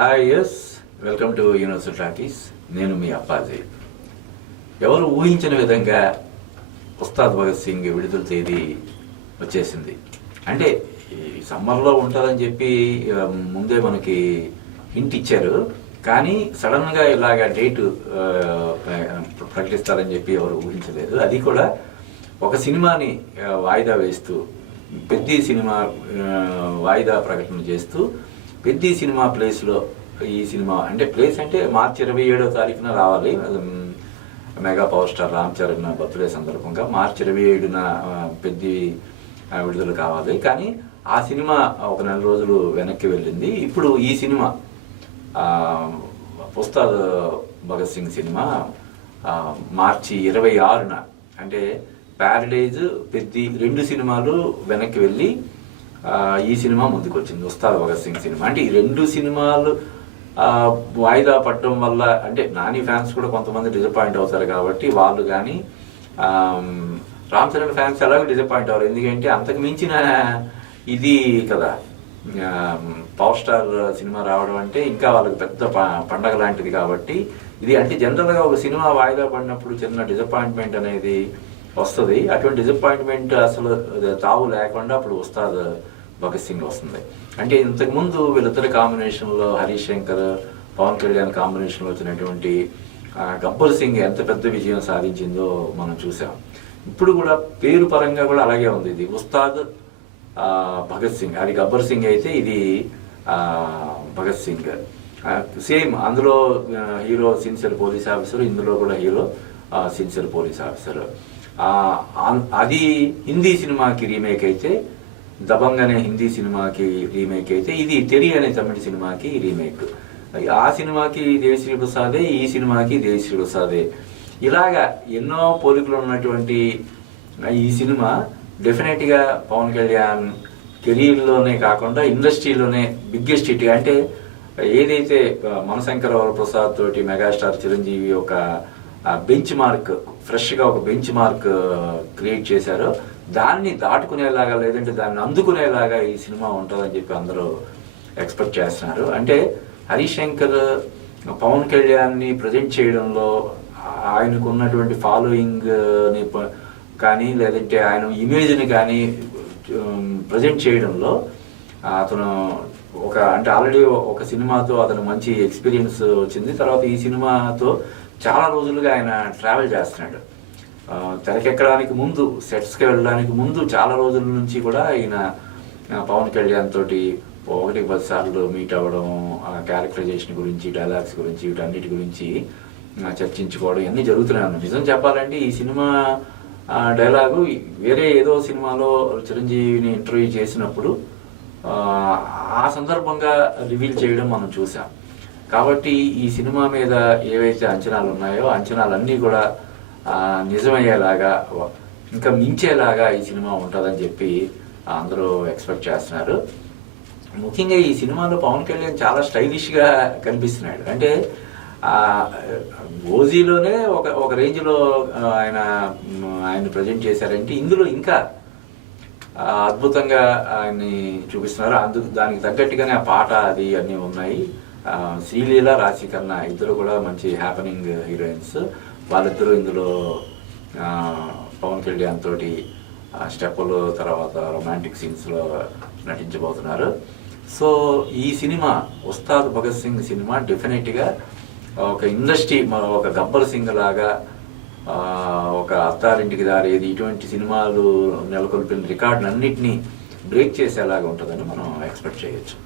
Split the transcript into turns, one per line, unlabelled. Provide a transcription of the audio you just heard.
Hi yes welcome to university talkies నేను మీ అప్పాజీ. ఎవరు ఊహించిన విధంగా ఉస్తాద్ భగత్ సింగ్ విడుదల తేదీ వచ్చేసింది. అంటే ఈ సమ్మర్లో ఉంటుందని చెప్పి ముందే మనకి హింట్ ఇచ్చారు. కానీ సడన్గా ఇలాగ డేటు ప్రకటిస్తారని చెప్పి ఎవరు ఊహించలేదు. అది కూడా ఒక సినిమాని వాయిదా వేస్తూ పెద్ద సినిమా వాయిదా ప్రకటన చేస్తూ పెద్ద సినిమా ప్లేస్లో ఈ సినిమా. అంటే ప్లేస్ అంటే మార్చి ఇరవై ఏడో తారీఖున రావాలి. Mega power star Ram Charan birthday సందర్భంగా మార్చి ఇరవై ఏడున పెద్ద విడుదల కావాలి. కానీ ఆ సినిమా ఒక నెల రోజులు వెనక్కి వెళ్ళింది. ఇప్పుడు ఈ సినిమా పుస్తాద్ ఉస్తాద్ భగత్ సింగ్ సినిమా మార్చి ఇరవై ఆరున. అంటే ప్యారడైజ్ పెద్ద రెండు సినిమాలు వెనక్కి వెళ్ళి ఈ సినిమా ముందుకు వచ్చింది ఉస్తాద్ భగత్ సింగ్ సినిమా. అంటే ఈ రెండు సినిమాలు వాయిదా పడటం వల్ల అంటే నాని ఫ్యాన్స్ కూడా కొంతమంది డిసప్పాయింట్ అవుతారు కాబట్టి వాళ్ళు కానీ రామ్ చరణ్ ఫ్యాన్స్ ఎలాగో డిసప్పాయింట్ అవ్వరు. ఎందుకంటే అంతకు మించిన ఇది కదా. పవర్ స్టార్ సినిమా రావడం అంటే ఇంకా వాళ్ళకి పెద్ద ప- పండగ లాంటిది కాబట్టి ఇది అంటే జనరల్గా ఒక సినిమా వాయిదా పడినప్పుడు చిన్న డిసప్పాయింట్మెంట్ అనేది వస్తుంది. అటువంటి డిసప్పాయింట్మెంట్ అసలు తావు లేకుండా అప్పుడు వస్తాదు భగత్ సింగ్ వస్తుంది. అంటే ఇంతకుముందు వీళ్ళిద్దరి కాంబినేషన్లో హరీష్ శంకర్ పవన్ కళ్యాణ్ కాంబినేషన్లో వచ్చినటువంటి గబ్బర్ సింగ్ ఎంత పెద్ద విజయం సాధించిందో మనం చూసాం. ఇప్పుడు కూడా పేరు పరంగా కూడా అలాగే ఉంది. ఇది ఉస్తాద్ భగత్ సింగ్. అది గబ్బర్ సింగ్ అయితే ఇది భగత్ సింగ్. సేమ్ అందులో హీరో సిన్సియర్ పోలీస్ ఆఫీసర్ ఇందులో కూడా హీరో సిన్సియర్ పోలీస్ ఆఫీసర్. అన్- అది హిందీ సినిమాకి రీమేక్ అయితే దబంగ్ అనే హిందీ సినిమాకి రీమేక్ అయితే ఇది తెరి అనే తమిళ సినిమాకి రీమేక్. ఆ సినిమాకి దేవిశ్రీ ప్రసాదే ఈ సినిమాకి దేవిశ్రీ ప్రసాదే. ఇలాగా ఎన్నో పోలికలు ఉన్నటువంటి ఈ సినిమా డెఫినెట్గా పవన్ కళ్యాణ్ కెరీర్లోనే కాకుండా ఇండస్ట్రీలోనే బిగ్గెస్ట్ హిట్. అంటే ఏదైతే మనశంకర ప్రసాద్ తోటి మెగాస్టార్ చిరంజీవి ఒక బెంచ్ మార్క్ ఫ్రెష్గా ఒక బెంచ్ మార్క్ క్రియేట్ చేశారు. దాన్ని దాటుకునేలాగా లేదంటే దాన్ని అందుకునేలాగా ఈ సినిమా ఉంటుందని చెప్పి అందరూ ఎక్స్పెక్ట్ చేస్తున్నారు. అంటే హరిశంకర్ పవన్ కళ్యాణ్ని ప్రజెంట్ చేయడంలో ఆయనకు ఉన్నటువంటి ఫాలోయింగ్ని కానీ లేదంటే ఆయన ఇమేజ్ని కానీ ప్రజెంట్ చేయడంలో అతను ఒక అంటే ఆల్రెడీ ఒక సినిమాతో అతను మంచి ఎక్స్పీరియన్స్ వచ్చింది. తర్వాత ఈ సినిమాతో చాలా రోజులుగా ఆయన ట్రావెల్ చేస్తున్నాడు. తెరకెక్కడానికి ముందు సెట్స్కి వెళ్ళడానికి ముందు చాలా రోజుల నుంచి కూడా ఆయన పవన్ కళ్యాణ్ తోటి ఒకటి పది సార్లు మీట్ అవ్వడం ఆ క్యారెక్టరైజేషన్ గురించి డైలాగ్స్ గురించి వీటన్నిటి గురించి చర్చించుకోవడం ఇవన్నీ జరుగుతున్నాయి నిజం చెప్పాలంటే ఈ సినిమా డైలాగు వేరే ఏదో సినిమాలో చిరంజీవిని ఇంటర్వ్యూ చేసినప్పుడు ఆ, సందర్భంగా రివీల్ చేయడం మనం చూసాం కాబట్టి ఈ సినిమా మీద ఏవైతే అంచనాలు ఉన్నాయో అంచనాలన్నీ కూడా నిజమయ్యేలాగా ఇంకా మించేలాగా ఈ సినిమా ఉంటుందని చెప్పి అందరూ ఎక్స్పెక్ట్ చేస్తున్నారు. ముఖ్యంగా ఈ సినిమాలో పవన్ కళ్యాణ్ చాలా స్టైలిష్గా కనిపిస్తున్నాడు. అంటే ఓజీలోనే ఒక ఒక రేంజ్లో ఆయన ఆయన ప్రజెంట్ చేశారంటే ఇందులో ఇంకా అద్భుతంగా ఆయన్ని చూపిస్తున్నారు. అందుకు దానికి తగ్గట్టుగానే ఆ పాట అది అన్నీ ఉన్నాయి. ఆ, శ్రీలీల రాశికన్నా ఇద్దరు కూడా మంచి హ్యాపెనింగ్ హీరోయిన్స్ వాళ్ళిద్దరూ ఇందులో పవన్ కళ్యాణ్ తోటి స్టెప్పులు తర్వాత రొమాంటిక్ సీన్స్లో నటించబోతున్నారు. సో ఈ సినిమా ఉస్తాద్ భగత్ సింగ్ సినిమా డెఫినెట్గా ఒక ఇండస్ట్రీ ఒక గబ్బర్ సింగ్ లాగా ఒక అత్తారింటికి దారేది ఇటువంటి సినిమాలు నెలకొల్పిన రికార్డులన్నింటినీ బ్రేక్ చేసేలాగా ఉంటుందని మనం ఎక్స్పెక్ట్ చేయొచ్చు.